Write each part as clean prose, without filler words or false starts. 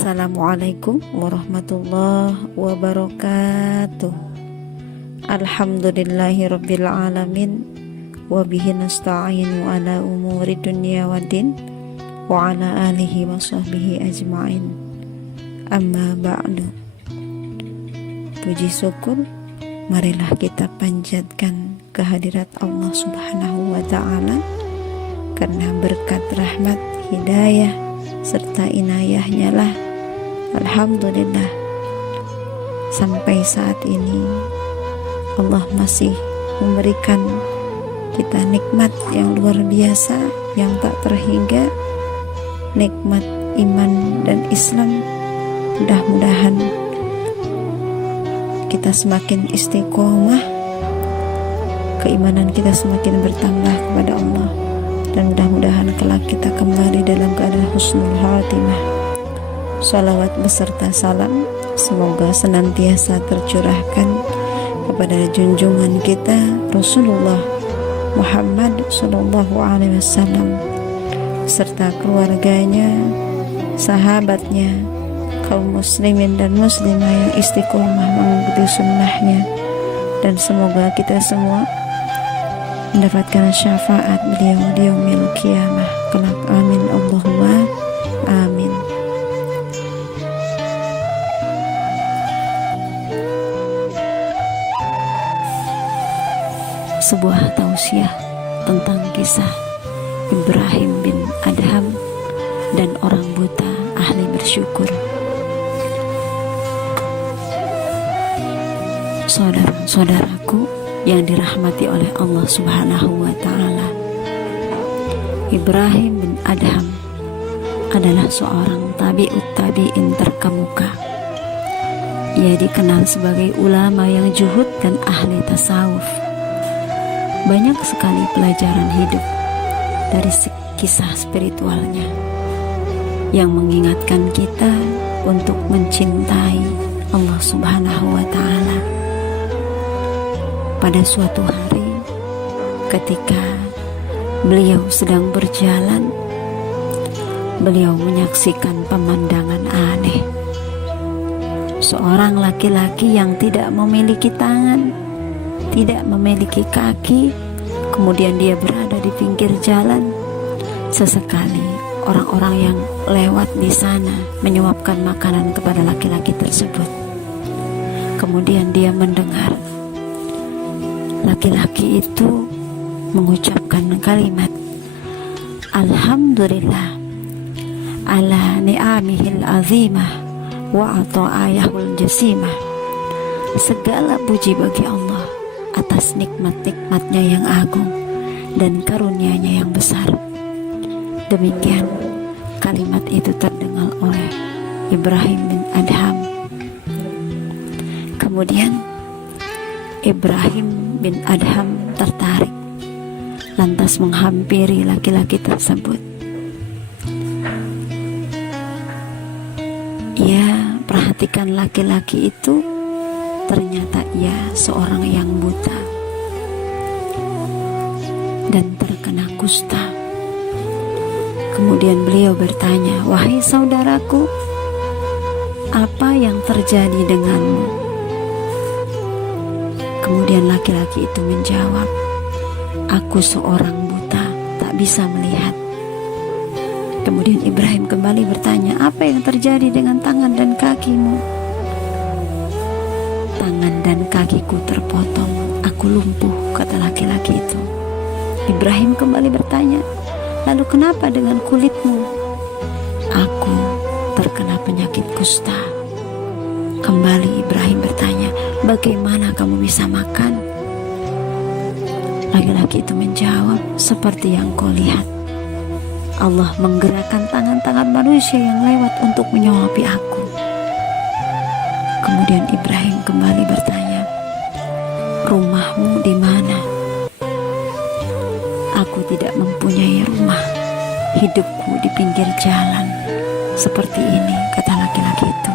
Assalamualaikum warahmatullahi wabarakatuh. Alhamdulillahirabbil alamin wa bihi nasta'inu ala umuri dunya waddin wa ala alihi wa sahbihi ajma'in. Amma ba'du. Puji syukur marilah kita panjatkan kehadirat Allah Subhanahu wa ta'ala, karena berkat rahmat, hidayah serta inayahnya lah, alhamdulillah, sampai saat ini Allah masih memberikan kita nikmat yang luar biasa, yang tak terhingga, nikmat iman dan Islam. Mudah-mudahan kita semakin istiqomah, keimanan kita semakin bertambah kepada Allah, dan mudah-mudahan kelak kita kembali dalam keadaan husnul khatimah. Salawat beserta salam semoga senantiasa tercurahkan kepada junjungan kita Rasulullah Muhammad sallallahu alaihi wasallam serta keluarganya, sahabatnya, kaum muslimin dan muslimah yang istiqomah mengikuti sunnahnya, dan semoga kita semua mendapatkan syafaat beliau di yaumil qiyamah kelak. Amin Allahumma amin. Sebuah tausiah tentang kisah Ibrahim bin Adham dan orang buta ahli bersyukur. Saudara-saudaraku yang dirahmati oleh Allah Subhanahu wa ta'ala, Ibrahim bin Adham adalah seorang tabi'ut tabi'in terkemuka. Ia dikenal sebagai ulama yang juhud dan ahli tasawuf. Banyak sekali pelajaran hidup dari kisah spiritualnya yang mengingatkan kita untuk mencintai Allah Subhanahu wa ta'ala. Pada suatu hari ketika beliau sedang berjalan, beliau menyaksikan pemandangan aneh. Seorang laki-laki yang tidak memiliki tangan, tidak memiliki kaki, kemudian dia berada di pinggir jalan. Sesekali orang-orang yang lewat di sana menyuapkan makanan kepada laki-laki tersebut. Kemudian dia mendengar laki-laki itu mengucapkan kalimat, Alhamdulillah ala ni'amihil azimah wa ata'ayahul jasimah. Segala puji bagi Allah atas nikmat-nikmatnya yang agung dan karunia-Nya yang besar. Demikian kalimat itu terdengar oleh Ibrahim bin Adham. Kemudian Ibrahim bin Adham tertarik, lantas menghampiri laki-laki tersebut. Ia perhatikan laki-laki itu, ternyata ia seorang yang buta dan terkena kusta. Kemudian beliau bertanya, wahai saudaraku, apa yang terjadi denganmu? Kemudian laki-laki itu menjawab, aku seorang buta, tak bisa melihat. Kemudian Ibrahim kembali bertanya, apa yang terjadi dengan tangan dan kakimu? Tangan dan kakiku terpotong, aku lumpuh, kata laki-laki itu. Ibrahim kembali bertanya, lalu kenapa dengan kulitmu? Aku terkena penyakit kusta. Kembali Ibrahim bertanya, bagaimana kamu bisa makan? Laki-laki itu menjawab, seperti yang kau lihat, Allah menggerakkan tangan-tangan manusia yang lewat untuk menyuapi aku. Kemudian Ibrahim kembali bertanya, rumahmu di mana? Aku tidak mempunyai rumah, hidupku di pinggir jalan seperti ini, kata laki-laki itu.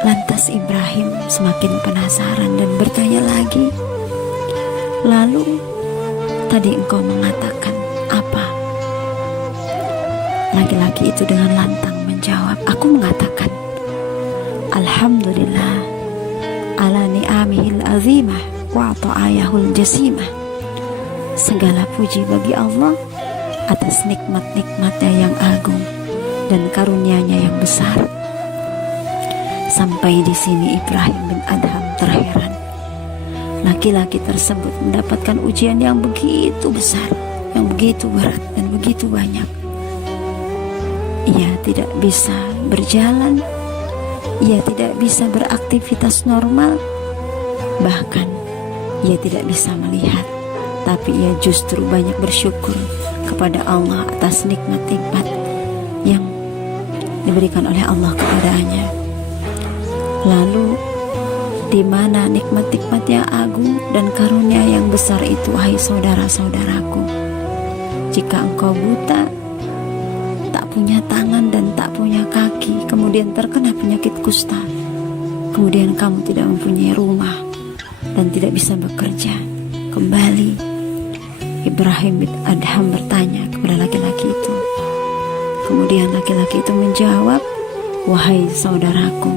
Lantas Ibrahim semakin penasaran dan bertanya lagi, lalu tadi engkau mengatakan apa? laki-lki itu dengan lantang menjawab, aku mengatakan, Alhamdulillah ala ni'amihil azimah wa ta'ayahul jasimah. Segala puji bagi Allah atas nikmat-nikmatnya yang agung dan karunia-Nya yang besar. Sampai di sini Ibrahim bin Adham terheran. Laki-laki tersebut mendapatkan ujian yang begitu besar, yang begitu berat dan begitu banyak. Ia tidak bisa berjalan, ia tidak bisa beraktivitas normal, bahkan ia tidak bisa melihat. Tapi ia justru banyak bersyukur kepada Allah atas nikmat-nikmat yang diberikan oleh Allah kepadanya. Lalu, di mana nikmat-nikmat yang agung dan karunia yang besar itu, hai saudara-saudaraku? Jika engkau buta, tak punya tangan dan tak punya kaki, kemudian terkena penyakit kusta, kemudian kamu tidak mempunyai rumah dan tidak bisa bekerja, kembali Ibrahim bin Adham bertanya kepada laki-laki itu. Kemudian laki-laki itu menjawab, wahai saudaraku,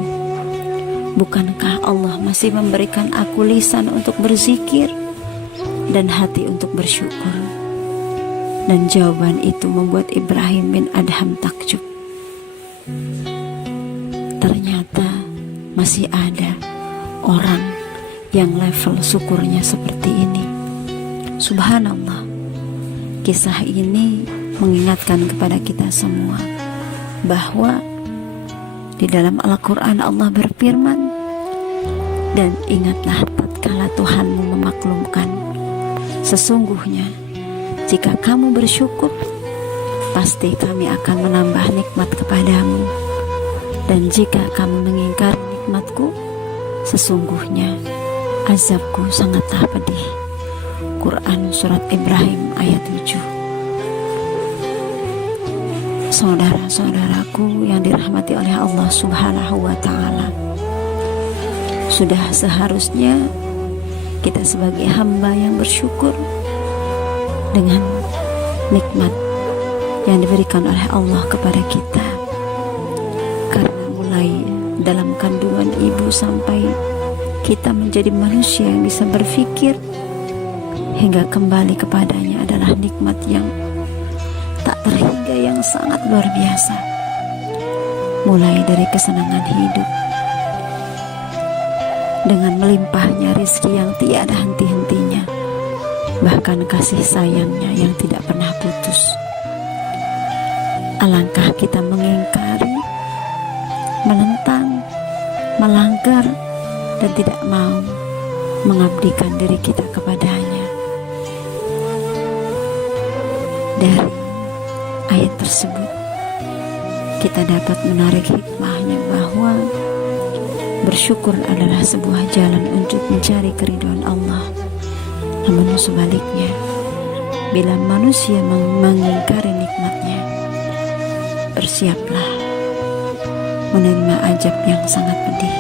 bukankah Allah masih memberikan aku lisan untuk berzikir dan hati untuk bersyukur? Dan jawaban itu membuat Ibrahim bin Adham takjub. Ternyata masih ada orang yang level syukurnya seperti ini. Subhanallah, kisah ini mengingatkan kepada kita semua bahwa di dalam Al-Quran Allah berfirman, dan ingatlah tatkala Tuhanmu memaklumkan, sesungguhnya jika kamu bersyukur, pasti kami akan menambah nikmat kepadamu, dan jika kamu mengingkari nikmatku, sesungguhnya azabku sangatlah pedih. Quran Surat Ibrahim ayat 7. Saudara-saudaraku yang dirahmati oleh Allah Subhanahu wa Ta'ala, sudah seharusnya kita sebagai hamba yang bersyukur dengan nikmat yang diberikan oleh Allah kepada kita. Karena mulai dalam kandungan ibu sampai kita menjadi manusia yang bisa berpikir hingga kembali kepadanya adalah nikmat yang tak terhingga, yang sangat luar biasa. Mulai dari kesenangan hidup, dengan melimpahnya rizki yang tiada henti-hentinya, bahkan kasih sayangnya yang tidak pernah putus. Alangkah kita mengingkari, menentang, melanggar, dan tidak mau mengabdikan diri kita kepadanya. Dari ayat tersebut kita dapat menarik hikmahnya bahwa bersyukur adalah sebuah jalan untuk mencari keridhaan Allah. Namun sebaliknya, bila manusia mengingkari nikmatnya, bersiaplah menerima azab yang sangat pedih.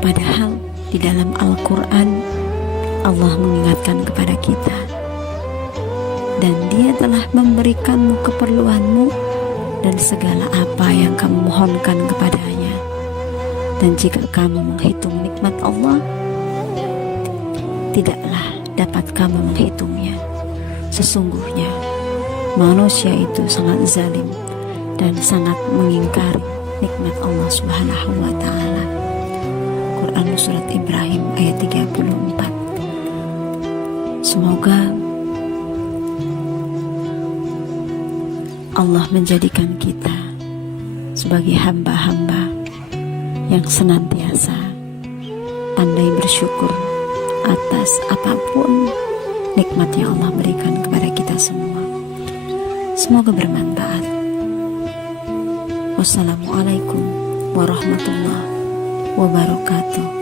Padahal di dalam Al-Quran Allah mengingatkan kepada kita, dan Dia telah memberikanmu keperluanmu dan segala apa yang kamu mohonkan kepadanya. Dan jika kamu menghitung nikmat Allah, tidaklah dapat kamu menghitungnya. Sesungguhnya manusia itu sangat zalim dan sangat mengingkari nikmat Allah Subhanahu wa Ta'ala. Quran Surat Ibrahim ayat 34. Semoga Allah menjadikan kita sebagai hamba-hamba yang senantiasa pandai bersyukur atas apapun nikmat yang Allah berikan kepada kita semua. Semoga bermanfaat. Wassalamualaikum warahmatullahi wabarakatuh.